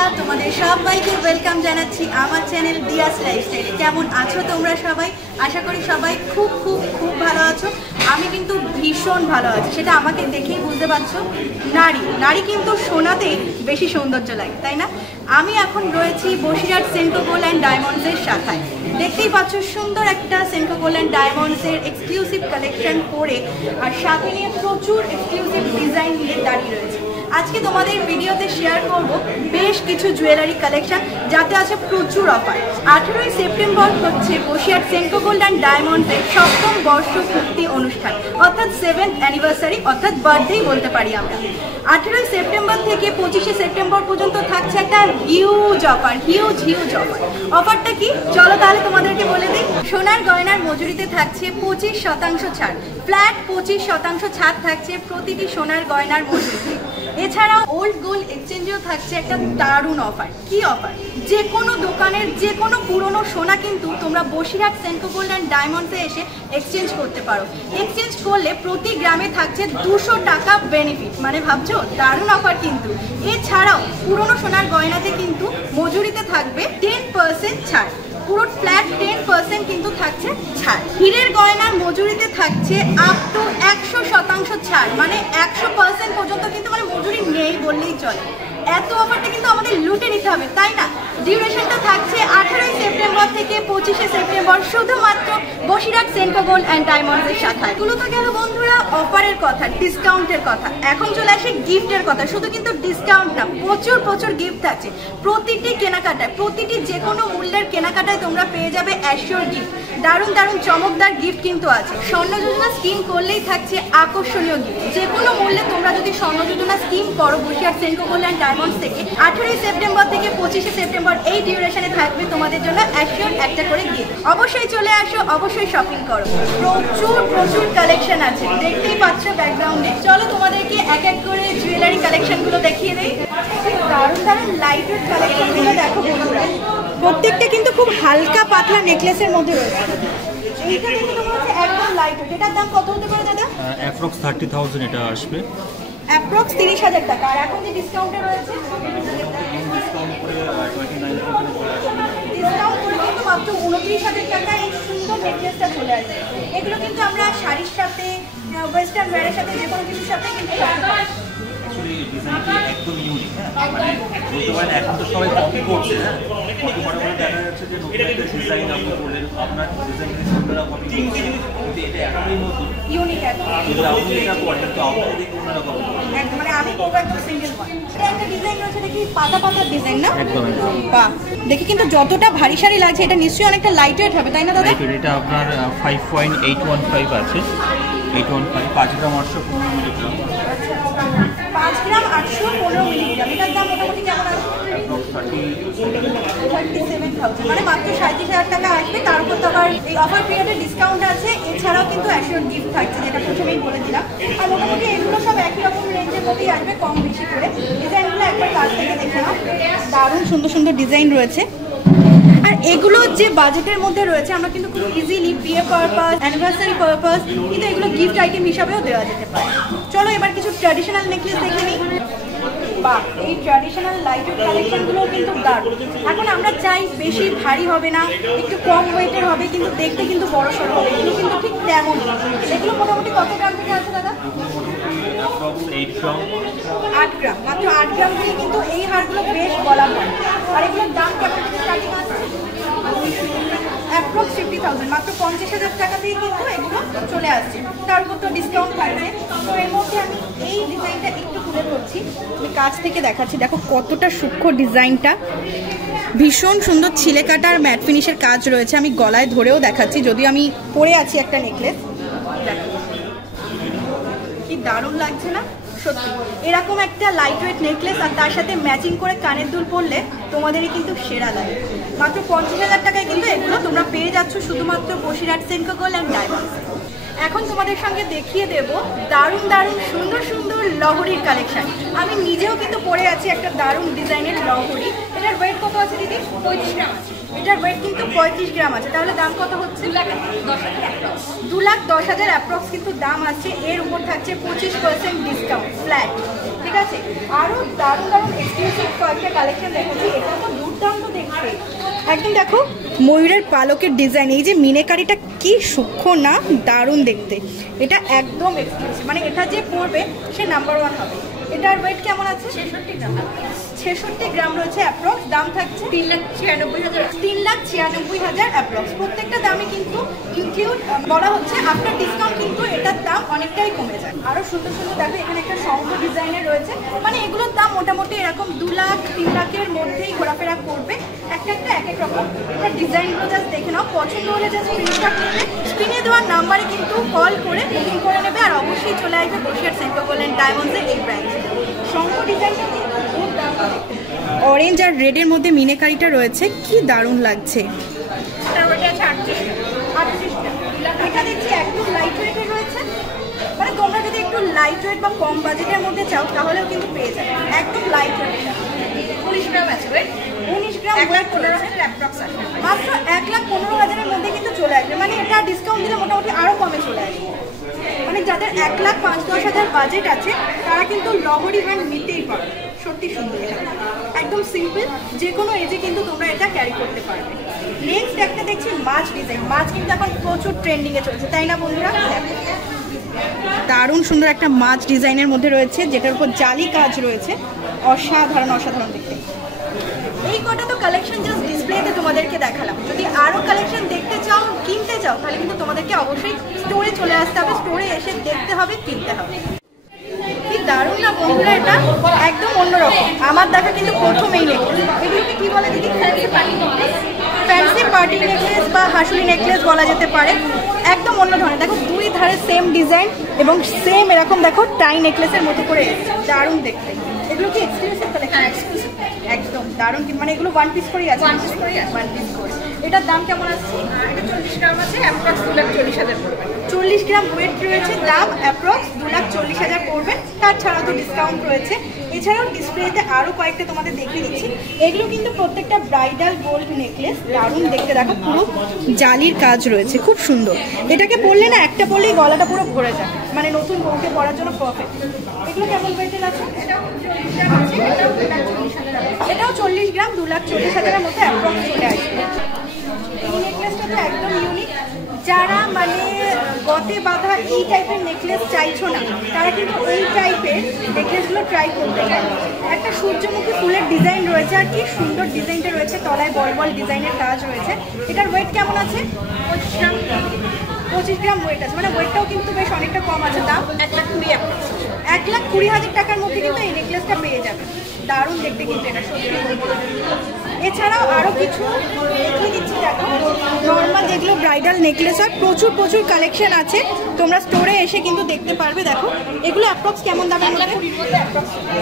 বন্ধুরা তোমাদের সবাইকে ওয়েলকাম জানাচ্ছি আমার চ্যানেল দিয়াস লাইফস্টাইলে। কেমন আছো তোমরা সবাই? আশা করি সবাই খুব খুব খুব ভালো আছো। আমি কিন্তু ভীষণ ভালো আছি, সেটা আমাকে দেখেই বুঝতে পারছো। নারী কিন্তু সোনাতেই বেশি সৌন্দর্য লাগে, তাই না? আমি এখন রয়েছি বসিরহাট সেনকো গোল্ড অ্যান্ড ডায়মন্ডসের শাখায়। দেখতেই পাচ্ছ সুন্দর একটা সেনকো গোল্ড অ্যান্ড ডায়মন্ডসের এক্সক্লুসিভ কালেকশন পরে আর সাথে নিয়ে প্রচুর এক্সক্লুসিভ ডিজাইন নিয়ে দাঁড়িয়ে রয়েছে। আজকে তোমাদের ভিডিওতে শেয়ার করব বেশ কিছু জুয়েলারি কালেকশন, যাতে আছে প্রচুর অফার। 18ই সেপ্টেম্বর হচ্ছে বসিরহাট সেনকো গোল্ড অ্যান্ড ডায়মন্ডসের 7ম বর্ষপূর্তি অনুষ্ঠান, অর্থাৎ 7th অ্যানিভার্সারি, অর্থাৎ বার্থডেই বলতে পারি আমরা। 18ই সেপ্টেম্বর থেকে 25শে সেপ্টেম্বর পর্যন্ত থাকছে একটা হিউজ অফার, হিউজ অফার। অফারটা কি চলো তাহলে তোমাদেরকে বলে দিই। সোনার গয়নার মজুরিতে থাকছে 25% ছাড়, ফ্ল্যাট 25% ছাড় থাকছে প্রতিটি সোনার গয়নার মজুরিতে। এছাড়াও ওল্ড গোল্ড এক্সচেঞ্জেও থাকছে একটা দারুণ অফার। কি অফার? যে কোনো দোকানের যে কোনো পুরনো সোনা কিন্তু তোমরা বসিরহাট সেনকো গোল্ড অ্যান্ড ডায়মন্ডসে এসে এক্সচেঞ্জ করতে পারো। এক্সচেঞ্জ করলে প্রতি গ্রামে থাকছে 200 টাকা বেনিফিট। মানে ভাবছো, দারুণ অফার কিন্তু। এছাড়াও পুরনো সোনার গয়নাতে কিন্তু মজুরিতে থাকবে 10% ছাড়, পুরো ফ্ল্যাট 10% কিন্তু থাকছে ছাড়। হীরের গয়নার মজুরিতে থাকছে আপ টু 100% ছাড়, মানে 100% পর্যন্ত কিন্তু মানে মজুরি নেই বললেই চলে। এত অফারটা কিন্তু আমাদের লুটে নিতে হবে, তাই না? ডিউরেশনটা থাকছে 18ই সেপ্টেম্বর থেকে 25শে সেপ্টেম্বর, শুধুমাত্র বসিরহাট সেনকো গোল্ড অ্যান্ড ডায়মন্ডসের শাখায়। এগুলো তো গেল বন্ধুরা অফারের কথা, ডিসকাউন্টের কথা। এখন চলে আসে গিফটের কথা। শুধু কিন্তু ডিসকাউন্ট না, প্রচুর গিফট আছে। প্রতিটি কেনাকাটায়, প্রতিটি যে কোনো মূল্যের কেনাকাটায় তোমরা পেয়ে যাবে অ্যাশিওর গিফট। দারুণ চমকদার গিফট কিন্তু আছে। স্বর্ণ যোজনা স্কিম করলেই থাকছে আকর্ষণীয় গিফট। যে কোনো মূল্যে তোমরা যদি স্বর্ণ যোজনা স্কিম করো Basirhat Senco gold and diamonds থেকে, 18ই সেপ্টেম্বর থেকে 25শে সেপ্টেম্বর এই ডিউরেশনে থাকবে তোমাদের জন্য অ্যাশিওর একটা করে গিফট। অবশ্যই চলে আসো, অবশ্যই শপিং করো। প্রচুর কালেকশন আছে, দেখতেই পাচ্ছ ব্যাকগ্রাউন্ডে। চলো তোমাদেরকে এক এক করে জুয়েলারি কালেকশনগুলো দেখিয়ে দেই। দারুণ লাইট ওয়েট কালেকশনগুলো দেখো বন্ধুরা, প্রত্যেকটা কিন্তু খুব হালকা পাতলা নেকলেসের মধ্যে রয়েছে। এইটা কিন্তু তোমার হচ্ছে একদম লাইট ওয়েট। এটার দাম কত হতে পারে দাদা? অ্যাপ্রক্স 30,000 এটা আসবে, অ্যাপ্রক্স 30,000 টাকা। আর এখন যে ডিসকাউন্টে রয়েছে, ডিসকাউন্ট করে 29,000 ডিসকাউন্ট করে কিন্তু মাত্র 29,000 টাকা এই সুন্দর নেকলেসটা চলে আসবে। এগুলো কিন্তু আমরা শাড়ির সাথে, ওয়েস্টার্ন ওয়্যারের সাথে, যে কোনো কিছুর সাথে কিন্তু করতে পারি। ডিজাইনটি একদম ইউনিক, মানে বলতে পারেন এখন তো সবাই কপি করছে। কপি করার পরে দেখা যাচ্ছে যে নতুন একটা ডিজাইন আপনি করলেন, আপনার ডিজাইন সুন্দররা কপি করছে, কিন্তু এটা এতটাই নতুন ইউনিক। এখন কিন্তু আপনি এটা করেন তো আপনি দেখুন অন্যরকম, একদম মানে আমি করবো একটা সিঙ্গেল ওয়ান। এটা একটা ডিজাইন রয়েছে, দেখি পাতা ডিজাইন না? একদম বাহ, দেখি কিন্তু যতটা ভারী সারি লাগছে, এটা নিশ্চয়ই অনেকটা লাইট ওয়েট হবে, তাই না দাদা? এটা আপনার 5.815 আছে, 815, 5 গ্রাম 815 মিলিগ্রাম। 5 গ্রাম 815 মিলিগ্রাম। এটার দাম মোটামুটি কেমন আসবে? 37,000, মানে মাত্র 37,000 টাকা আসবে। তার উপর তো আবার এই অফার পিরিয়ডে ডিসকাউন্ট আছে। এছাড়াও কিন্তু অ্যাশিওর গিফট থাকছে, যেটা প্রথমেই বলে দিলাম। আর মোটামুটি এগুলো সব একই রকম রেঞ্জের মধ্যেই আসবে, কম বেশি করে। ডিজাইনগুলো একবার কাছ থেকে দেখে নাও, দারুণ সুন্দর ডিজাইন রয়েছে। আর এগুলো যে বাজেটের মধ্যে রয়েছে, আমরা কিন্তু খুব ইজিলি বিয়ে পারপাস, অ্যানিভার্সারি পারপাস, কিন্তু এগুলো গিফট আইটেম হিসাবেও দেওয়া যেতে পারে। চলো এবার কিছু ট্র্যাডিশনাল নেকলেস দেখে নিই। বাহ, এই ট্র্যাডিশনাল লাইটের কালেকশনগুলোও কিন্তু দারুণ। এখন আমরা চাই বেশি ভারী হবে না, একটু কম ওয়েটের হবে, কিন্তু দেখতে কিন্তু বড় সড়ো হবে। এগুলো কিন্তু ঠিক তেমন। এগুলো মোটামুটি কত গ্রাম থেকে আছে দাদা? 8 গ্রাম। মাত্র 8 গ্রাম থেকে কিন্তু এই হারগুলো বেশ বলা হয়। আর এগুলোর দাম কেমন থেকে স্টার্টিং আছে? অ্যাপ্রক্স 50,000, মাত্র 50,000 টাকা থেকে কিন্তু এগুলো চলে আসছে। তার উপর তো ডিসকাউন্ট থাকছে। তো এর মধ্যে আমি এই ডিজাইনটা একটু তুলে ধরছি, আমি কাছ থেকে দেখাচ্ছি। দেখো কতটা সূক্ষ্ম ডিজাইনটা, ভীষণ সুন্দর ছিলে কাটা আর ম্যাট ফিনিশের কাজ রয়েছে। আমি গলায় ধরেও দেখাচ্ছি, যদিও আমি পরে আছি একটা নেকলেস। দেখো কি দারুণ লাগছে না? সত্যি এরকম একটা লাইট ওয়েট নেকলেস আর তার সাথে ম্যাচিং করে কানের দুল পরলে তোমাদেরই কিন্তু সেরা লাগে। মাত্র 50,000 টাকায় কিন্তু এগুলো তোমরা পেয়ে যাচ্ছ শুধুমাত্র Basirhat Senco gold and diamonds. এখন তোমাদের সঙ্গে দেখিয়ে দেব দারুণ সুন্দর লহরির কালেকশন। আমি নিজেও কিন্তু পরে আছি একটা দারুণ ডিজাইনের লহরি। এটার ওয়েট কত আছে দিদি? 35 গ্রাম আছে। এটার ওয়েট কিন্তু 35 গ্রাম আছে। তাহলে দাম কত হচ্ছে? 2,10,000 অ্যাপ্রক্স কিন্তু দাম আছে। এর উপর থাকছে 25% ডিসকাউন্ট ফ্ল্যাট, ঠিক আছে। আরও দারুণ দারুণ এক্সক্লুসিভ কয়েকটা কালেকশন দেখাচ্ছি। এটা তো দুর্দান্ত দেখতে, একদম দেখো ময়ূরের পালকের ডিজাইন, এই যে মিনেকারিটা কি সূক্ষ্ম না, দারুণ দেখতে। এটা একদম এক্সক্লুসিভ, মানে এটা যে পরবে সে নাম্বার 1 হবে। এটার ওয়েট কেমন আছে? 66 গ্রাম রয়েছে অ্যাপ্রক্স। দাম থাকছে 3,96,000 অ্যাপ্রক্স। প্রত্যেকটা দামে কিন্তু ইনক্লুড বলা হচ্ছে, আফটার ডিসকাউন্ট কিন্তু এটার দাম অনেকটাই কমে যায়। আরও সুন্দর সুন্দর দেখো এখানে একটা শঙ্খ ডিজাইনের রয়েছে, মানে এগুলোর দাম মোটামুটি এরকম 2 লাখ 3 লাখের মধ্যেই ঘোরাফেরা করবে। একটা এক এক রকম। এটার ডিজাইনগুলো জাস্ট দেখে নাও, পছন্দ হলে জাস্ট স্ক্রিনশট নেবে, স্ক্রিনে দেওয়ার নাম্বারে কিন্তু কল করে বুকিং করে নেবে। আর অবশ্যই চলে আসবে বসিরহাট সেন্ট্রাল গোল্ডেন ডায়মন্ডসের এই ব্রাঞ্চে। শঙ্খ ডিজাইনটা কিন্তু খুব দারুণ, অরেঞ্জ আর রেডের মধ্যে মিনেকারিটা রয়েছে, কি দারুণ লাগছে। এটা দেখছি একদম লাইট ওয়েটের রয়েছে, মানে তোমরা যদি একটু লাইট ওয়েট বা কম বাজেটের মধ্যে চাও তাহলেও কিন্তু পেয়ে যাবে। একদম লাইট ওয়েট, 19 গ্রাম আছে ওয়েট, 19 গ্রাম ওয়েট, 15,000 অ্যাপ্রক্স আসবে। মাত্র 1,15,000-এর মধ্যে কিন্তু চলে আসবে, মানে এটা ডিসকাউন্ট দিলে মোটামুটি আরও কমে চলে আসবে। মানে যাদের 1,05,10,000 বাজেট আছে তারা কিন্তু লহরি ব্র্যান্ড নিতেই পারবে। সত্যি সুন্দর, একদম সিম্পল, যে কোনো এজে কিন্তু তোমরা এটা ক্যারি করতে পারবে। নেক্সট একটা দেখছি মাছ ডিজাইন। মাছ কিন্তু এখন প্রচুর ট্রেন্ডিংয়ে চলছে, তাই না বন্ধুরা? দারুণ সুন্দর একটা মাছ ডিজাইনের মধ্যে রয়েছে, যেটার উপর জালি কাজ রয়েছে, অসাধারণ অসাধারণ দেখতে। এই কটা তো কালেকশন জাস্ট ডিসপ্লেতে তোমাদেরকে দেখালাম। যদি আরও কালেকশন দেখতে চাও, কিনতে চাও, তাহলে কিন্তু তোমাদেরকে অবশ্যই স্টোরে চলে আসতে হবে, স্টোরে এসে দেখতে হবে, কিনতে হবে। কি দারুণ না বন্ধুরা, এটা একদম অন্যরকম। আমার দেখা কিন্তু প্রথমেই নেকলেস, এগুলোকে কি বলে দিদি? ফ্যান্সি পার্টি নেকলেস বা হাসুলি নেকলেস বলা যেতে পারে। একদম অন্য ধরনের, দেখো দুই ধারে সেম ডিজাইন এবং সেম এরকম দেখো টাই নেকলেসের মতো করে, দারুণ দেখতে। এগুলো কি এক্সক্লুসিভ কালেকশন? এক্সক্লুসিভ, একদম দারুণ। মানে এগুলো 1 পিস করেই আছে, 1 পিস করে। এটার দাম কেমন আসছে? এটা 40 গ্রাম আছে, অ্যাপ্রক্স 2,40,000 পড়বে। 40 গ্রাম ওয়েট রয়েছে, দাম অ্যাপ্রক্স 2,40,000 পড়বে। তার ছাড়াও তো ডিসকাউন্ট রয়েছে। এছাড়াও ডিসপ্লেতে আরও কয়েকটা তোমাদের দেখিয়ে দিচ্ছি। এগুলো কিন্তু প্রত্যেকটা ব্রাইডাল গোল্ড নেকলেস, দারুণ দেখতে। দেখো পুরো জালির কাজ রয়েছে, খুব সুন্দর। এটাকে পরলে না, একটা পরলেই গলাটা পুরো ভরে যায়, মানে নতুন বউকে পরার জন্য পারফেক্ট। এগুলো কেমন ওয়েটের আছে? এটাও 40 গ্রাম, 2,40,000-এর মধ্যে অ্যাপ্রক্স চলে আসবে। এই নেকলেসটা তো একদম ইউনিক। যারা মানে গতে বাঁধা এই টাইপের নেকলেস চাইছো না, তারা কিন্তু এই টাইপের নেকলেসগুলো ট্রাই করতে পারে। একটা সূর্যমুখী ফুলের ডিজাইন রয়েছে, আর কি সুন্দর ডিজাইনটা রয়েছে, তলায় বল বল ডিজাইনের কাজ রয়েছে। এটার ওয়েট কেমন আছে? 25 গ্রাম ওয়েট আছে, মানে ওয়েটটাও কিন্তু বেশ অনেকটা কম আছে। দাম 1,20,000 টাকার মধ্যে কিন্তু এই নেকলেসটা পেয়ে যাবে। দারুণ দেখতে কিন্তু এটা সত্যি। এছাড়াও আরও কিছু দেখিয়ে দিচ্ছি। দেখো নর্মাল যেগুলো ব্রাইডাল নেকলেস হয়, প্রচুর প্রচুর কালেকশন আছে, তোমরা স্টোরে এসে কিন্তু দেখতে পারবে। দেখো এগুলো অ্যাপ্রক্স কেমন দামের মধ্যে?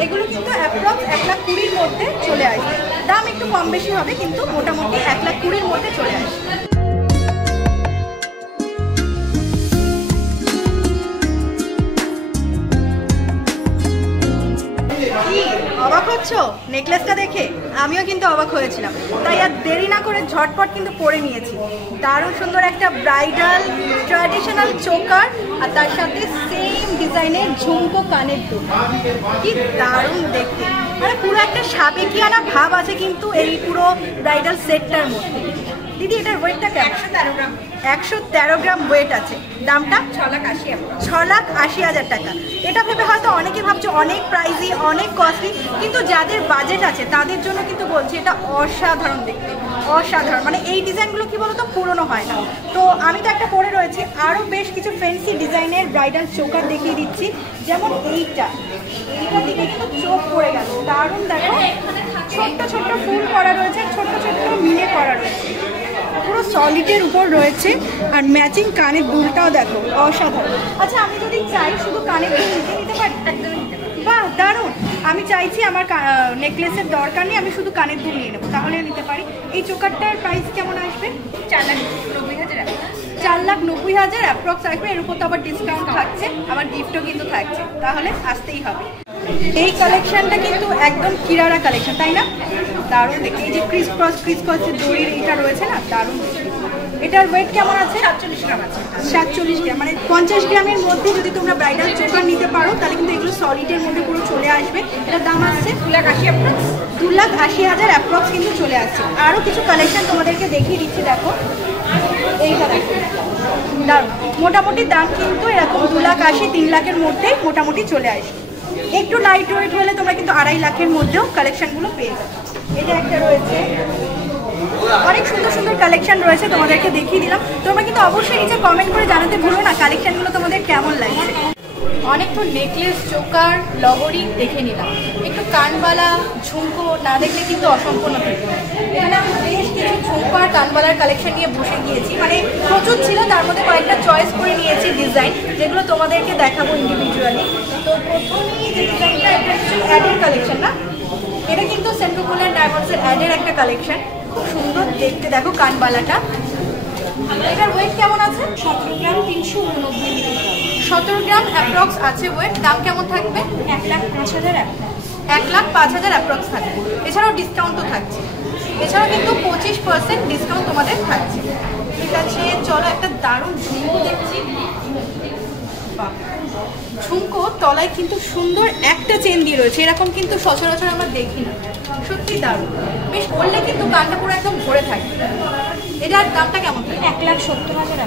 এগুলো কিন্তু অ্যাপ্রক্স 1,20,000-এর মধ্যে চলে আসবে। দাম একটু কম বেশি হবে, কিন্তু মোটামুটি 1,20,000-এর মধ্যে চলে আসবে। অবাক হচ্ছ নেকলেসটা দেখে? আমিও কিন্তু অবাক হয়েছিলাম, তাই আর দেরি না করে ঝটপট কিন্তু পরে নিয়েছি। দারুণ সুন্দর একটা ব্রাইডাল ট্র্যাডিশনাল চোকার, আর তার সাথে সেম ডিজাইনের ঝুমকো কানের দুল, কি দারুণ দেখতে। মানে পুরো একটা সাবেকিয়ানা ভাব আছে কিন্তু এই পুরো ব্রাইডাল সেটটার মধ্যে। দিদি এটার ওয়েটটা 113 গ্রাম। 113 গ্রাম ওয়েট আছে। দামটা 6,80,000 টাকা। এটা ভেবে হয়তো অনেকে ভাবছে অনেক প্রাইজি, অনেক কস্টলি, কিন্তু যাদের বাজেট আছে তাদের জন্য কিন্তু বলছি এটা অসাধারণ দেখতে, অসাধারণ। মানে এই ডিজাইনগুলো কি বলতো পুরনো হয় না। তো আমি তো একটা পরে রয়েছি, আরও বেশ কিছু ফ্যান্সি ডিজাইনের ব্রাইডাল চোকার দেখিয়ে দিচ্ছি। যেমন এইটার দিকে কিন্তু চোখ পড়ে গেল, দারুণ। দেখো ছোট্ট ছোট্ট ফুল করা রয়েছে, ছোট্ট ছোট্ট মিনে করা রয়েছে, পুরো সলিডের উপর রয়েছে, আর ম্যাচিং কানের দুলটাও দেখো অসাধারণ। আচ্ছা আমি যদি চাই শুধু কানের দুল নিতে পারি? বাহ দারুণ। আমি চাইছি আমার নেকলেসের দরকার নেই, আমি শুধু কানের দুল নিয়ে নেবো, তাহলে নিতে পারি। এই চোকারটার প্রাইস কেমন আসবে? 4,90,000। 4,90,000 অ্যাপ্রক্স আসবে। এর উপর তো আবার ডিসকাউন্ট থাকছে, আবার গিফটও কিন্তু থাকছে, তাহলে আসতেই হবে। এই কালেকশনটা কিন্তু একদম কিরারা কালেকশন, তাই না? দারুণ দেখে, এই যে ক্রিস ক্রস দড়ির এটা রয়েছে না, দারুণ। এটার ওয়েট কেমন আছে? 47 গ্রাম আছে। 47 গ্রাম, মানে 50 গ্রামের মধ্যে যদি তোমরা ব্রাইডাল চোকার নিতে পারো তাহলে কিন্তু এগুলো সলিডের মধ্যে পুরো চলে আসবে। এটার দাম আসছে 2,80,000 অ্যাপ্রক্স কিন্তু চলে আসছে। আরও কিছু কালেকশন তোমাদেরকে দেখিয়ে দিচ্ছি, দেখো এইটা দেখো, দারুণ। মোটামুটি দাম কিন্তু এরকম 2,80,000 3 লাখের মধ্যেই মোটামুটি চলে আসবে। একটু লাইট ওয়েট হলে তোমরা কিন্তু 2.5 লাখের মধ্যেও কালেকশনগুলো পেয়ে যাবে। এটা একটা রয়েছে, অনেক সুন্দর সুন্দর কালেকশন রয়েছে, তোমাদেরকে দেখিয়ে দিলাম। তোমরা কিন্তু অবশ্যই নিচে কমেন্ট করে জানাতে ভুলো না কালেকশনগুলো তোমাদের কেমন লাগছে। অনেক তো নেকলেস, চোকার, লহরি দেখে নিলাম, একটু কানবালা, ঝুমকো না দেখলে কিন্তু অসম্পূর্ণ থাকে। এখানে আমি বেশ কিছু ঝুমকো আর কানবালার কালেকশন নিয়ে বসে গিয়েছি, মানে প্রচুর ছিল, তার মধ্যে কয়েকটা চয়েস করে নিয়েছি ডিজাইন, যেগুলো তোমাদেরকে দেখাবো ইন্ডিভিজুয়ালি। তো প্রথমেই যে ডিজাইনটা, এটা হচ্ছে অ্যাডের কালেকশন না, এটা কিন্তু সেন্ট্রোপোল অ্যান্ড ডায়মন্ডসের অ্যাডের একটা কালেকশন, খুব সুন্দর দেখতে। দেখো কানবালাটা, এটার ওয়েট কেমন আছে? 17 গ্রাম 389 মিলিগ্রাম। 17 গ্রাম অ্যাপ্রক্স আছে ওয়েট। দাম কেমন থাকবে? 1,05,000 1,05,000 অ্যাপ্রক্স থাকবে। এছাড়াও ডিসকাউন্টও থাকছে, এছাড়াও কিন্তু 25% ডিসকাউন্ট তোমাদের থাকছে। ঠিক আছে, চলো একটা দারুণ ঝুমকো দেখছি। ঝুমকো তলায় কিন্তু সুন্দর একটা চেন দিয়ে রয়েছে, এরকম কিন্তু সচরাচর আমরা দেখি না, সত্যি দারুণ। বেশ বললে কিন্তু কানটা পুরো একদম ভরে থাকে। এটার দামটা কেমন থাকে? 1,70,000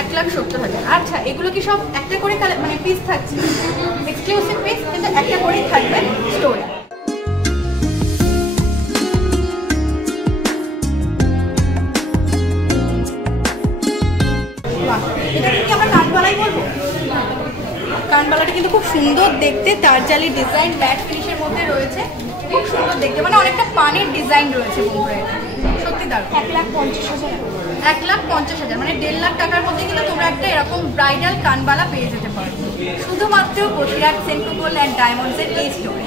1,70,000। আচ্ছা, এগুলো কি সব একটা করে মানে পিস থাকছে? এক্সক্লুসিভ পিস, কিন্তু একটা করেই থাকবে স্টোরে। এটা কি আমরা কানবালাই বলবো? কানবালাটা কিন্তু খুব সুন্দর দেখতে, তারজালি ডিজাইন, ম্যাট ফিনিশের মধ্যে রয়েছে, খুব সুন্দর দেখতে, মানে অনেকটা পানির ডিজাইন রয়েছে বন্ধুরা। সত্যি দারুণ। 1,50,000 1,50,000, মানে 1.5 লাখ টাকার মধ্যে কিন্তু তোমরা একটা এরকম ব্রাইডাল কানবালা পেয়ে যেতে পারো, শুধুমাত্র বসিরহাট সেন্ট্রোপোল অ্যান্ড ডায়মন্ডসের এই স্টোরে।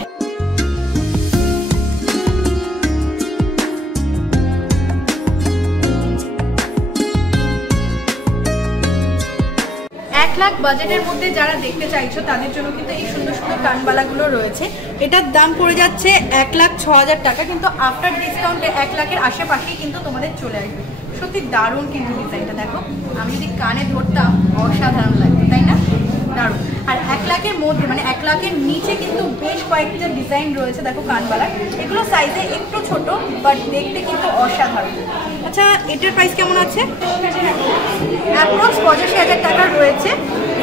লাখ বাজেটের মধ্যে যারা দেখতে চাইছো তাদের জন্য কিন্তু এই সুন্দর সুন্দর কানবালাগুলো রয়েছে। এটার দাম পড়ে যাচ্ছে 1,06,000 টাকা, কিন্তু আফটার ডিসকাউন্টে 1 লাখের আশেপাশেই কিন্তু তোমাদের চলে আসবে। সত্যি দারুণ কিন্তু ডিজাইনটা দেখো, আমি যদি কানে ধরতাম অসাধারণ লাগবে, তাই না? দারুণ। আর 1 লাখের মধ্যে, মানে 1 লাখের নিচে কিন্তু বেশ কয়েকটা ডিজাইন রয়েছে দেখো কানবালার, এগুলো সাইজে একটু ছোট বাট দেখতে কিন্তু অসাধারণ। আচ্ছা, এটার প্রাইস কেমন আছে? অ্যাপ্রক্স 85,000 টাকা রয়েছে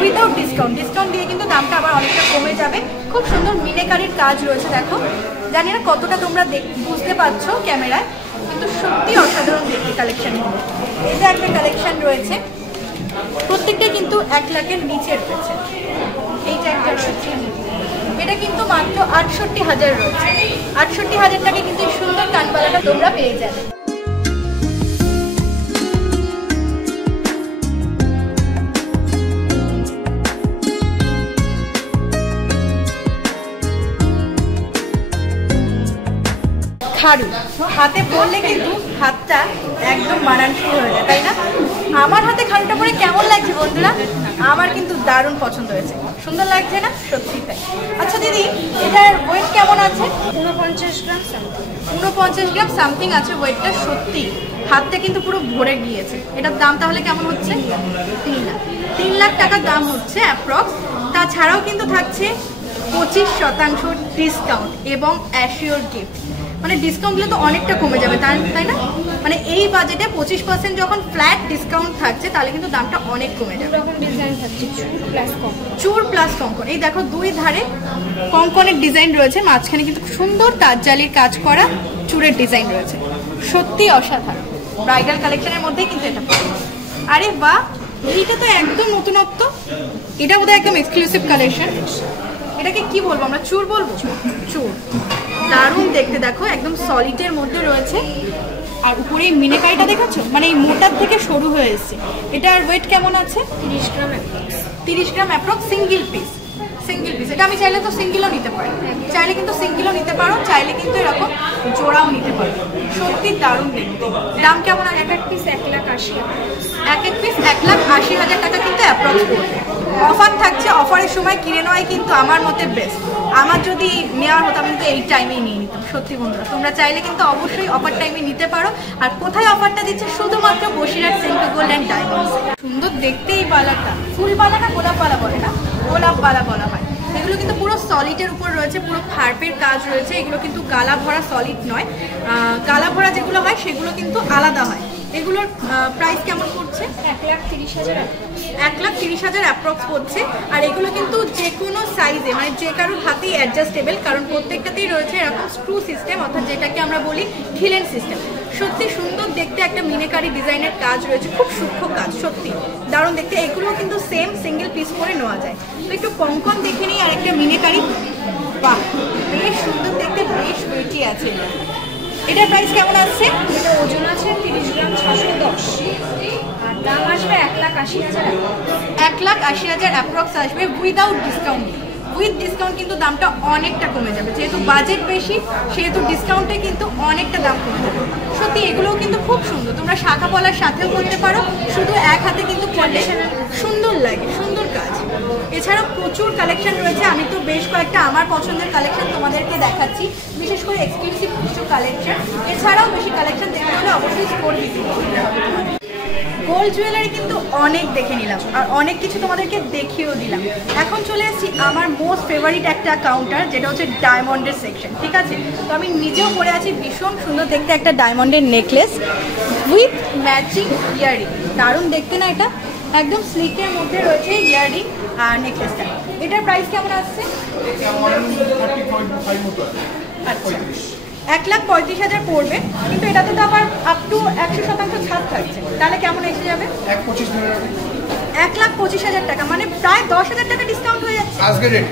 উইদাউট ডিসকাউন্ট। ডিসকাউন্ট দিয়ে কিন্তু দামটা আবার অনেকটা কমে যাবে। খুব সুন্দর মিনেকারির কাজ রয়েছে দেখো, জানি না কতটা তোমরা বুঝতে পারছো ক্যামেরায়, কিন্তু সত্যি অসাধারণ দেখতে কালেকশনগুলো। এই যে একটা কালেকশন রয়েছে, প্রত্যেকটা কিন্তু 1 লাখের নিচে রয়েছে। এইটা একটা রয়েছে, এটা কিন্তু মাত্র 68,000 রয়েছে। 68,000 টাকা কিন্তু এই সুন্দর কানবালাটা তোমরা পেয়ে যাবে। খাড়ু হাতে পরলে কিন্তু হাতটা একদম মানানসই হয়ে যায়, তাই না? আমার হাতে খাড়ুটা পরে কেমন লাগছে বন্ধুরা? আমার কিন্তু দারুণ পছন্দ হয়েছে, সুন্দর লাগছে না? সত্যি তাই। আচ্ছা দিদি, এটার ওয়েট কেমন আছে? 49 গ্রাম সামথিং। 49 গ্রাম সামথিং আছে ওয়েটটা। সত্যি হাতটা কিন্তু পুরো ভরে গিয়েছে। এটার দাম তাহলে কেমন হচ্ছে? 3 লাখ। 3 লাখ টাকা দাম হচ্ছে অ্যাপ্রক্স। তাছাড়াও কিন্তু থাকছে 25% ডিসকাউন্ট এবং অ্যাসিওর গিফট। মানে ডিসকাউন্টগুলো তো অনেকটা কমে যাবে, তাই না? মানে এই বাজেটে 25% যখন ফ্ল্যাট ডিসকাউন্ট থাকছে তাহলে কিন্তু দামটা অনেক কমে যাবে। ডিজাইন থাকছে চূড় প্লাস কঙ্কন। এই দেখো দুই ধারে কঙ্কনের ডিজাইন রয়েছে, মাঝখানে কিন্তু সুন্দর তারজালির কাজ করা চূড়ের ডিজাইন রয়েছে। সত্যি অসাধারণ। ব্রাইডাল কালেকশনের মধ্যেই কিন্তু এটা পাবে। আরে বাহ, এইটা তো একদম নতুনত্ব। এটা বোধহয় একদম এক্সক্লুসিভ কালেকশন। এটাকে কি বলবো আমরা? চূড় বলবো? চূড়। দারুণ দেখতে দেখো, একদম সলিডের মধ্যে রয়েছে। আর উপরে মিনেকারিটা দেখাচ্ছ, মানে এই মোটার থেকে সরু হয়ে এসছে। এটার ওয়েট কেমন আছে? 30 গ্রাম অ্যাপ্রক্স। 30 গ্রাম অ্যাপ্রক্স, সিঙ্গেল পিস। এটা আমি চাইলে তো সিঙ্গেলও নিতে পারি, চাইলে কিন্তু সিঙ্গেলও নিতে পারো, চাইলে কিন্তু এরকম জোড়াও নিতে পারো। সত্যি দারুণ দেখতে। দাম কেমন? এক এক পিস 1,80,000, এক এক পিস 1,80,000 টাকা কিন্তু অ্যাপ্রক্স পড়বে। অফার থাকছে, অফারের সময় কিনে নেওয়াই কিন্তু আমার মতে বেস্ট। আমার যদি নেওয়ার হতো আমি কিন্তু এই টাইমেই নিয়ে নিতাম। সত্যি বন্ধুরা, তোমরা চাইলে কিন্তু অবশ্যই অফার টাইমে নিতে পারো। আর কোথায় অফারটা দিচ্ছে? শুধুমাত্র Basirhat Sentu gold and diamonds. সুন্দর দেখতে এই বালাটা, ফুল বালা না গোলাপ বালা বলে না, গোলাপ বালা বলা হয়। এগুলো কিন্তু পুরো সলিডের উপর রয়েছে, পুরো ফার্পের কাজ রয়েছে। এগুলো কিন্তু গালা ভরা সলিড নয়, গালা ভরা যেগুলো হয় সেগুলো কিন্তু আলাদা হয়। এগুলোর প্রাইস কেমন পড়ছে? 1,30,000, 1,30,000 অ্যাপ্রক্স পড়ছে। আর এগুলো কিন্তু যে কোনো সাইজে, মানে যে কারোর হাতেই অ্যাডজাস্টেবল, কারণ প্রত্যেকটাতেই রয়েছে এরকম স্ক্রু সিস্টেম, অর্থাৎ যেটাকে আমরা বলি খিলেন সিস্টেম। সত্যি সুন্দর দেখতে, একটা মিনেকারি ডিজাইনের কাজ রয়েছে, খুব সূক্ষ্ম কাজ, সত্যি দারুণ দেখতে। এগুলো কিন্তু সেম সিঙ্গেল পিস করে নেওয়া যায়। তো একটু কঙ্কন দেখে নিই। আর একটা মিনেকারি, বাহ বেশ সুন্দর দেখতে, বেশ ওয়েটি আছে। এটার প্রাইস কেমন আসছে? এটা ওজন আছে 30 গ্রাম, 610, আর দাম আসবে 1,80,000। 1,80,000 অ্যাপ্রক্স আসবে উইদাউট ডিসকাউন্ট। উইথ ডিসকাউন্ট কিন্তু দামটা অনেকটা কমে যাবে, যেহেতু বাজেট বেশি সেহেতু ডিসকাউন্টে কিন্তু অনেকটা দাম কমে যাবে। সত্যি এগুলোও কিন্তু খুব সুন্দর, তোমরা শাখা পলার সাথেও করতে পারো, শুধু এক হাতে কিন্তু করলে সুন্দর লাগে, সুন্দর কাজ। এছাড়াও প্রচুর কালেকশন রয়েছে, আমি তো বেশ কয়েকটা আমার পছন্দের কালেকশন তোমাদেরকে দেখাচ্ছি, বিশেষ করে এক্সক্লুসিভ কিছু কালেকশন। এছাড়াও বেশি কালেকশন দেখতে হলে অবশ্যই স্টোর ভিজিট করতে হবে। গোল্ড জুয়েলারি কিন্তু অনেক দেখে নিলাম আর অনেক কিছু তোমাদেরকে দেখিয়েও দিলাম। এখন চলে এসেছি আমার মোস্ট ফেভারিট একটা কাউন্টার, যেটা হচ্ছে ডায়মন্ডের সেকশন। ঠিক আছে, তো আমি নিজেও পরে আছি ভীষণ সুন্দর দেখতে একটা ডায়মন্ডের নেকলেস উইথ ম্যাচিং ইয়াররিং। দারুণ দেখতে না? এটা একদম স্লিকের মধ্যে রয়েছে ইয়াররিং আর নেকলেসটা। এটার প্রাইস কেমন আসছে? আচ্ছা, 1,35,000 পড়বে, কিন্তু এটাতে তো আবার আপ টু 100% ছাড় থাকছে। তাহলে কেমন এসে যাবে? 1,25,000 টাকা, মানে প্রায় 10,000 টাকা ডিসকাউন্ট হয়ে যাচ্ছে আজকে রেট।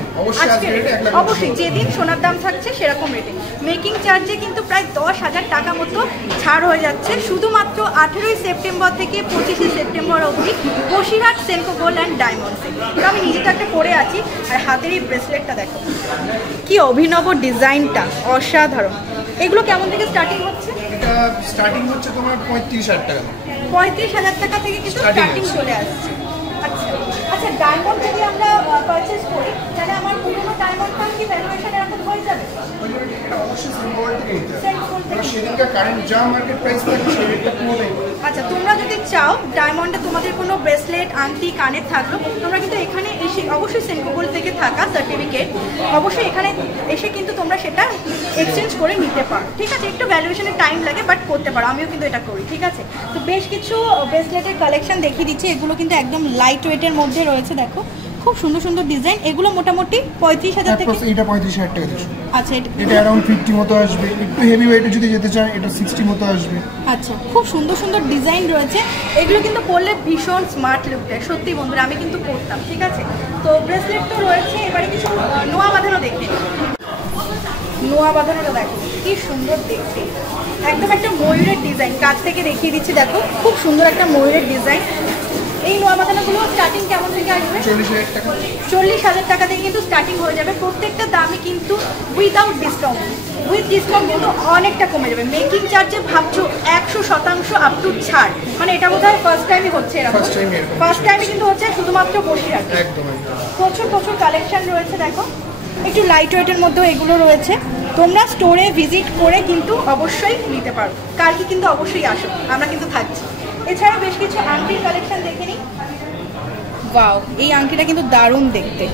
অবশ্যই যেদিন সোনার দাম থাকছে সেরকম রেটে। মেকিং চার্জে কিন্তু প্রায় 10,000 টাকা মতো ছাড় হয়ে যাচ্ছে শুধুমাত্র 18ই সেপ্টেম্বর থেকে 25শে সেপ্টেম্বর অবধি বসিরহাট সেনকো গোল্ড অ্যান্ড ডায়মন্ডসে। তো আমি নিজেটা একটা পরে আছি, আর হাতের এই ব্রেসলেটটা দেখো কি অভিনব ডিজাইনটা, অসাধারণ। এগুলো কেমন থেকে স্টার্টিং হচ্ছে? এটা স্টার্টিং হচ্ছে তোমার 35,000 টাকা। 35,000 টাকা থেকে কিন্তু স্টার্টিং চলে আসছে। আচ্ছা আচ্ছা, ডায়মন্ড যদি আমরা পারচেজ করি তাহলে আমার পুরোনো ডায়মন্ডটা কি ভ্যালুয়েশন এরকম হয়ে যাবে? এটা অবশ্যই সিম্বল থেকে নিতে হবে, সেদিনকার কারেন্ট যা মার্কেট প্রাইস থাকে সেই রেটটা পুরোটাই। আচ্ছা, তোমরা যদি চাও ডায়মন্ডে তোমাদের কোনো ব্রেসলেট, আংটি, কানের থাকলো, তোমরা কিন্তু এখানে এসে অবশ্যই সেনকো গোল্ড থেকে থাকা সার্টিফিকেট অবশ্যই এখানে এসে কিন্তু তোমরা সেটা এক্সচেঞ্জ করে নিতে পারো। ঠিক আছে, একটু ভ্যালুয়েশনের টাইম লাগে, বাট করতে পারো, আমিও কিন্তু এটা করি। ঠিক আছে, তো বেশ কিছু ব্রেসলেটের কালেকশন দেখিয়ে দিচ্ছি। এগুলো কিন্তু একদম লাইট ওয়েটের মধ্যে রয়েছে, দেখো খুব সুন্দর সুন্দর ডিজাইন। এগুলো মোটামুটি 35,000 থেকে। এটা 35,000 টাকা দিচ্ছি। আচ্ছা, এটা অ্যারাউন্ড 50 মতো আসবে। একটু হেভি ওয়েটে যদি যেতে চান এটা 60 মতো আসবে। আচ্ছা, খুব সুন্দর সুন্দর ডিজাইন রয়েছে। এগুলো কিন্তু পরলে ভীষণ স্মার্ট লুক দেয়, সত্যি বন্ধুরা, আমি কিন্তু পরতাম। ঠিক আছে, তো ব্রেসলেট তো রয়েছে, এবারে কিছু নোয়া বাঁধানো দেখতে। নোয়া বাঁধানোটা দেখো কি সুন্দর দেখতে, একদম একটা ময়ূরের ডিজাইন। কাছ থেকে দেখিয়ে দিচ্ছি, দেখো খুব সুন্দর একটা ময়ূরের ডিজাইন। এই নোয়া বাঁধানোগুলো স্টার্টিং কেমন থেকে আসবে? 40,000 টাকা। 40,000 টাকা থেকে কিন্তু স্টার্টিং হয়ে যাবে। প্রত্যেকটা দামই কিন্তু উইদাউট ডিসকাউন্ট, উইথ ডিসকাউন্ট কিন্তু অনেকটা কমে যাবে। মেকিং চার্জে ভাবছো 100% আপ টু ছাড়, মানে এটা বোধহয় ফার্স্ট টাইমই হচ্ছে এরকম। ফার্স্ট টাইমই কিন্তু হচ্ছে শুধুমাত্র বসিরহাট। একদম প্রচুর প্রচুর কালেকশন রয়েছে, দেখো একটু লাইট ওয়েটের মধ্যেও এগুলো রয়েছে। তোমরা স্টোরে ভিজিট করে কিন্তু অবশ্যই নিতে পারো। কালকে কিন্তু অবশ্যই আসো, আমরা কিন্তু থাকছি। এছাড়া বেশ কিছু আংটির কালেকশন দেখে নিই। ওয়াও, এই আংটিটা কিন্তু দারুণ দেখতে।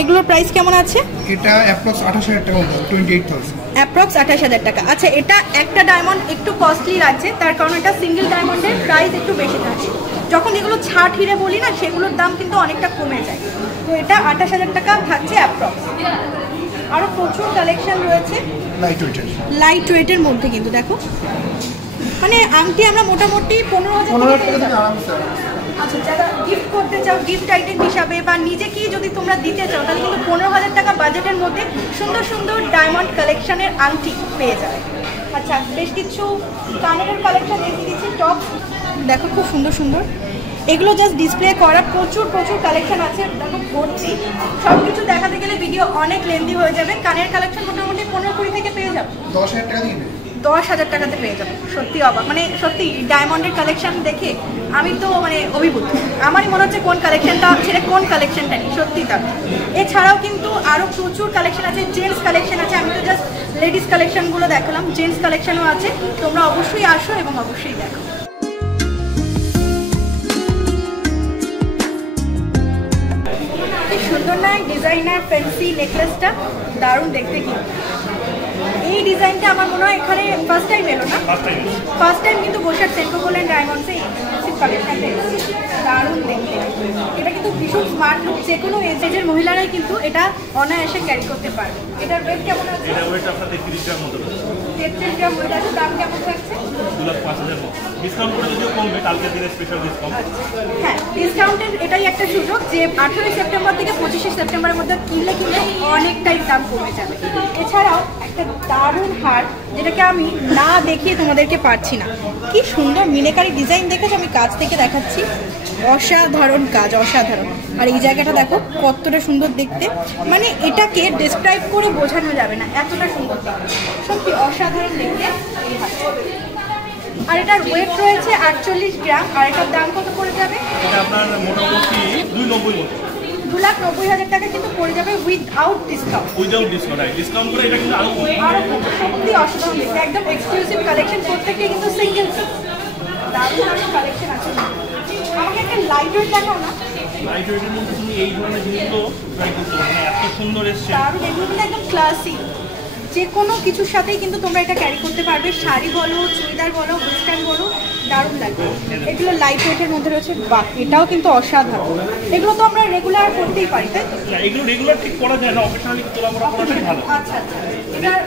এগুলোর প্রাইস কেমন আছে? এটা অ্যাপ্রক্স 28,000 টাকা মতো, 28,000। অ্যাপ্রক্স 28,000 টাকা। আচ্ছা, এটা একটা ডায়মন্ড একটু কস্টলি লাগছে, তার কারণ এটা সিঙ্গেল ডায়মন্ডের প্রাইস একটু বেশি থাকে। যখন এগুলো ছাড় হিরে বলি না, সেগুলোর দাম কিন্তু অনেকটা কমে যায়। তো এটা 28,000 টাকা থাকছে অ্যাপ্রক্স। আরও প্রচুর কালেকশন রয়েছে লাইট ওয়েটের মধ্যে, কিন্তু দেখো মানে আংটি আমরা মোটামুটি 15,000 টাকা থেকে আরামসে। আচ্ছা, যারা গিফট করতে চাও গিফট আইটেম হিসাবে বা নিজেকেই যদি তোমরা দিতে চাও, তাহলে কিন্তু 15,000 টাকা বাজেটের মধ্যে সুন্দর সুন্দর ডায়মন্ড কালেকশনের আংটি পেয়ে যাবে। আচ্ছা, বেশ কিছু কানের কালেকশন দেখিয়ে দিচ্ছি। টপ দেখো খুব সুন্দর সুন্দর, এগুলো জাস্ট ডিসপ্লে করা, প্রচুর প্রচুর কালেকশন আছে, দেখো ভর্তি। সব কিছু দেখাতে গেলে ভিডিও অনেক লেন্দি হয়ে যাবে। কানের কালেকশন মোটামুটি 15-20 থেকে পেয়ে যাবে, 10,000 টাকা দিয়ে 10,000 টাকাতে পেয়ে যাবো। সত্যি অবাক, মানে সত্যি ডায়মন্ডের কালেকশন দেখে আমি তো মানে অভিভূত। আমারই মনে হচ্ছে কোন কালেকশনটা ছেড়ে কোন কালেকশনটা নিই, সত্যি তা। এছাড়াও কিন্তু আরও প্রচুর কালেকশন আছে, জেন্টস কালেকশন আছে। আমি তো জাস্ট লেডিস কালেকশনগুলো দেখালাম, জেন্টস কালেকশনও আছে। তোমরা অবশ্যই আসো এবং অবশ্যই দেখো। কি সুন্দর না ডিজাইনার ফ্যান্সি নেকলেসটা, দারুণ দেখতে। কি এই ডিজাইনটা আমার মনে হয় এখানে ফার্স্ট টাইম এলো না, ফার্স্ট টাইম কিন্তু বসার সেন্ট্রো গোল্ড ডায়মন্ডসে কালেকশনটা এসেছে, দারুণ দেখতে। এটা কিন্তু ভীষণ স্মার্ট লুক, যে কোনো এজের মহিলারাই কিন্তু এটা অনায়াসে ক্যারি করতে পারবে। এটার ওয়েট কেমন আছে? এটা ওয়েট আপনার 33 গ্রাম মতো রয়েছে। 33 গ্রাম ওয়েট আছে। দাম কেমন থাকছে? 2,05,000 মতো। ডিসকাউন্ট করে যদিও কমবে, কালকে দিনে স্পেশাল ডিসকাউন্ট। হ্যাঁ, ডিসকাউন্টের এটাই একটা সুযোগ যে 18 সেপ্টেম্বর থেকে 25 সেপ্টেম্বরের মধ্যে কিনলে অনেকটাই দাম কমে যাবে। এছাড়াও একটা দারুণ হার, যেটাকে আমি না দেখিয়ে তোমাদেরকে পারছি না। কি সুন্দর মিনেকারি ডিজাইন দেখেছো, আমি কাছ থেকে দেখাচ্ছি, অসাধারণ কাজ, অসাধারণ। আর এই জায়গাটা দেখো কতটা সুন্দর দেখতে, মানে এটাকে ডেসক্রাইব করে বোঝানো যাবে না, এতটা সুন্দর দেখতে, সত্যি অসাধারণ দেখতে এই হারটা। আর এটার ওয়েট রয়েছে 48 গ্রাম। আর এটার দাম কত পড়ে যাবে? এটা আপনার মোটামুটি 290 মতো। 2,90,000 টাকা কিন্তু পড়ে যাবে without discount. Without discount, discount করে এটা কিন্তু আরো সত্যি অসাধারণ দেখতে, একদম এক্সক্লুসিভ কালেকশন। প্রত্যেকটা কিন্তু সিঙ্গেল পিস, দারুণ দারুণ কালেকশন আছে। আমাকে একটা লাইট ওয়েট দেখাও না। লাইট ওয়েটের মধ্যে তুমি এই ধরনের জিনিসগুলো ট্রাই করতে পারো, মানে এত সুন্দর এসছে। দারুণ, এগুলো কিন্তু একদম ক্লাসিক, যে কোনো কিছুর সাথেই কিন্তু তোমরা এটা ক্যারি করতে পারবে, শাড়ি বলো, চুড়িদার বলো, ওয়েস্টার্ন বলো, দারুণ লাগবে। এগুলো লাইট ওয়েটের মধ্যে রয়েছে, বাহ এটাও কিন্তু অসাধারণ। এগুলো তো আমরা রেগুলার করতেই পারি, তাই তো? না, এগুলো রেগুলার ঠিক করা যায় না, অকেশনালি তোলা করাটাই ভালো। আচ্ছা আচ্ছা,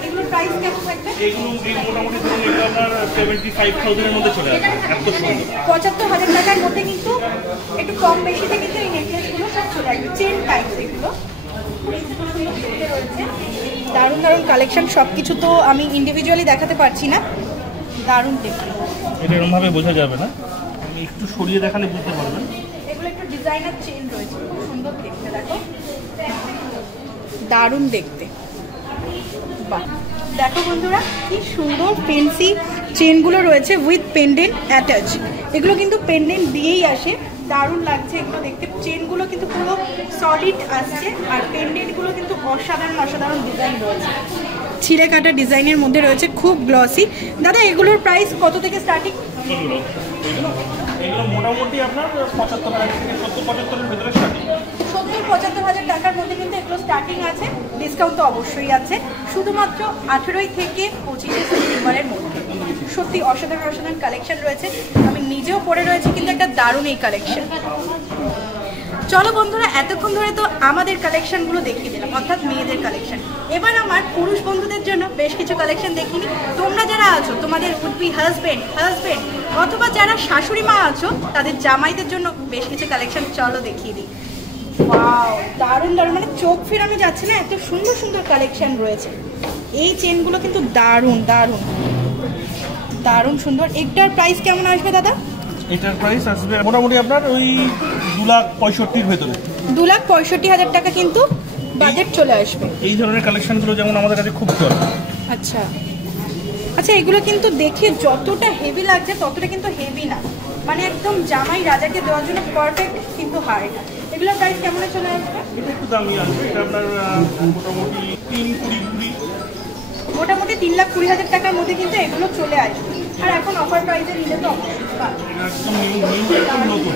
এগুলোর প্রাইস কেমন থাকবে? এগুলো মোটামুটি ধরুন এটা আপনার 75,000 এর মধ্যে চলে আসবে। এত সুন্দর 75,000 টাকার মধ্যে কিন্তু একটু কম বেশিতে কিন্তু এই নেকলেসগুলো সব চলে আসবে, চেন টাইপ এগুলো রয়েছে। দারুণ দারুণ কালেকশন, সব কিছু তো আমি ইন্ডিভিজুয়ালি দেখাতে পারছি না, দারুণ দেখতে। এটা এরকমভাবে বোঝা যাবে না, আমি একটু সরিয়ে দেখালে বুঝতে পারবেন। এগুলো একটু ডিজাইনার চেন রয়েছে, খুব সুন্দর দেখতে, দেখো দারুণ দেখতে। বাহ, দেখো বন্ধুরা কি সুন্দর ফেন্সি চেনগুলো রয়েছে উইথ পেন্ডেন্ট অ্যাটাচ। এগুলো কিন্তু পেন্ডেন্ট দিয়েই আসে, দারুণ লাগছে এগুলো দেখতে। চেনগুলো কিন্তু পুরো সলিড আসছে, আর পেন্ডেন্টগুলো কিন্তু অসাধারণ অসাধারণ ডিজাইন রয়েছে, ছিঁড়ে কাটা ডিজাইনের মধ্যে রয়েছে, খুব গ্লসি। দাদা এগুলোর প্রাইস কত থেকে স্টার্টিং? এগুলো মোটামুটি আপনার 75,000 থেকে 70-75 ভিতরে স্টার্টিং। 70-75,000 টাকার মধ্যে কিন্তু এগুলো স্টার্টিং আছে, ডিসকাউন্ট তো অবশ্যই আছে। শুধুমাত্র 18 থেকে 25 সেপ্টেম্বরের মধ্যে সত্যি অসাধারণ অসাধারণ কালেকশন রয়েছে। আমি নিজেও পরে রয়েছি কিন্তু একটা দারুণ এই কালেকশন। চলো বন্ধুরা, এতক্ষণ ধরে তো আমাদের কালেকশনগুলো দেখিয়ে দিলাম, অর্থাৎ মেয়েদের কালেকশন। এবার আমার পুরুষ বন্ধুদের জন্য বেশ কিছু কালেকশন দেখিনি। তোমরা যারা আছো, তোমাদের উডবি হাজবেন্ড অথবা যারা শাশুড়ি মা আছো, তাদের জামাইদের জন্য বেশ কিছু কালেকশন চলো দেখিয়ে দিই। ওয়াও, দারুণ দারুণ, মানে চোখ ফেরানো যাচ্ছে না, এত সুন্দর সুন্দর কালেকশন রয়েছে। এই চেনগুলো কিন্তু দারুণ দারুণ দারুণ সুন্দর। এটার প্রাইস কেমন আসবে দাদা? এটার প্রাইস আসবে মোটামুটি আপনার ওই 2,65,000 ভেতরে। 2,65,000 টাকা কিন্তু বাজেট চলে আসবে। এই ধরনের কালেকশনগুলো যেমন আমাদের কাছে খুব চলে। আচ্ছা আচ্ছা, এগুলো কিন্তু দেখে যতটা হেভি লাগছে ততটা কিন্তু হেভি না, মানে একদম জামাই রাজাকে দেওয়ার জন্য পারফেক্ট কিন্তু হার। এগুলোর প্রাইস কেমন চলে আসবে? এটা একটু দামি আসবে, এটা আপনার মোটামুটি 3,20,000 মোটামুটি 3,20,000 টাকার মধ্যে কিন্তু এগুলো চলে আসবে। আর এখন অফার প্রাইসে নিলে তো অবশ্যই একদম নতুন।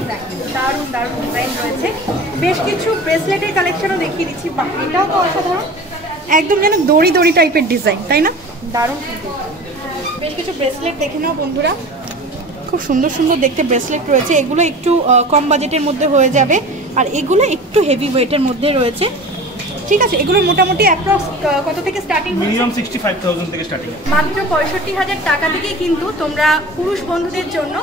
দারুণ দারুণ ডিজাইন রয়েছে। বেশ কিছু ব্রেসলেটের কালেকশনও দেখিয়ে দিচ্ছি। বাহ, এটাও তো অসাধারণ, একদম যেন দড়ি দড়ি টাইপের ডিজাইন, তাই না? দারুণ। বেশ কিছু ব্রেসলেট দেখে নাও বন্ধুরা, খুব সুন্দর সুন্দর দেখতে ব্রেসলেট রয়েছে। এগুলো একটু কম বাজেটের মধ্যে হয়ে যাবে, আর এগুলো একটু হেভি ওয়েটের মধ্যে রয়েছে। ঠিক আছে, এগুলো মোটামুটি অ্যাপ্রক্স কত থেকে স্টার্টিং? মিনিমাম 65,000 থেকে স্টার্টিং। মাত্র 65,000 টাকা থেকে কিন্তু তোমরা পুরুষ বন্ধুদের জন্য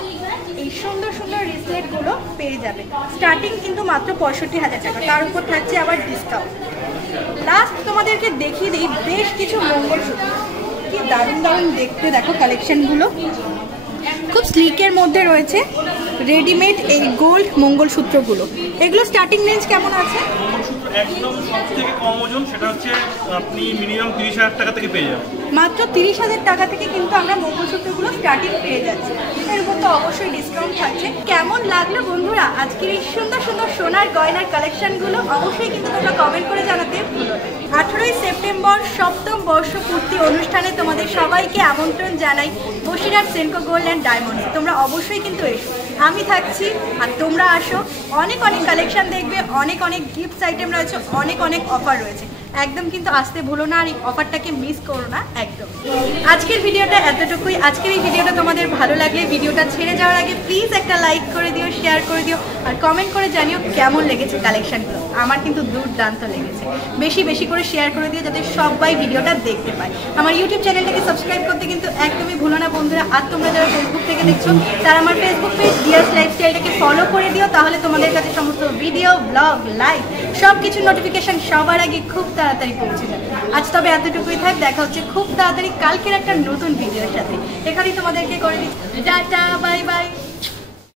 এই সুন্দর সুন্দর রিসলেটগুলো পেয়ে যাবে। স্টার্টিং কিন্তু মাত্র 65,000 টাকা, তার উপর থাকছে আবার ডিসকাউন্ট। লাস্ট তোমাদেরকে দেখিয়ে দিই বেশ কিছু মঙ্গলসূত্র, কি দারুণ দারুণ দেখতে, দেখো কালেকশনগুলো খুব স্লিকের মধ্যে রয়েছে। রেডিমেড এই গোল্ড মঙ্গলসূত্রগুলো, এগুলো স্টার্টিং রেঞ্জ কেমন আছে? মঙ্গলসূত্র একদম সব থেকে কম ওজন সেটা হচ্ছে আপনি মিনিমাম 30,000 টাকা থেকে পেয়ে যাবেন। মাত্র 30,000 টাকা থেকে কিন্তু আমরা মঙ্গলসূত্রগুলো স্টার্টিং পেয়ে যাচ্ছি। এর উপর তো অবশ্যই ডিসকাউন্ট থাকছে। কেমন লাগলো বন্ধুরা আজকের এই সুন্দর সুন্দর সোনার গয়নার কালেকশনগুলো? অবশ্যই কিন্তু তোমরা কমেন্ট করে জানাতে ভুলো না। 18ই সেপ্টেম্বর সপ্তম বর্ষপূর্তি অনুষ্ঠানে তোমাদের সবাইকে আমন্ত্রণ জানাই Basirhat Senco gold and diamonds. তোমরা অবশ্যই কিন্তু এসো, আমি থাকছি আর তোমরা আসো। অনেক অনেক কালেকশন দেখবে, অনেক অনেক গিফটস আইটেম রয়েছে, অনেক অনেক অফার রয়েছে। একদম কিন্তু আসতে ভুলো না, আর এই অফারটাকে মিস করো না একদম। আজকের ভিডিওটা এতটুকুই। আজকের এই ভিডিওটা তোমাদের ভালো লাগলে ভিডিওটা ছেড়ে যাওয়ার আগে প্লিজ একটা লাইক করে দিও, শেয়ার করে দিও, আর কমেন্ট করে জানিও কেমন লেগেছে কালেকশনগুলো। আমার কিন্তু দুর্দান্ত লেগেছে। বেশি বেশি করে শেয়ার করে দিও যাতে সবাই ভিডিওটা দেখতে পায়। আমার ইউটিউব চ্যানেলটাকে সাবস্ক্রাইব করতে কিন্তু একদমই ভুলো না বন্ধুরা। আর তোমরা যারা ফেসবুক থেকে দেখছো তারা আমার ফেসবুক পেজ ডিয়াস লাইফস্টাইলটাকে ফলো করে দিও, তাহলে তোমাদের কাছে সমস্ত ভিডিও, ব্লগ, লাইভ সব কিছু নোটিফিকেশন সবার আগে খুব তাড়াতাড়ি পৌঁছে যাবে। আজ তবে এতটুকুই থাক, দেখা হচ্ছে খুব তাড়াতাড়ি কালকের একটা নতুন ভিডিওর সাথে। এখানেই তোমাদেরকে করে দিচ্ছি টাটা, বাই বাই।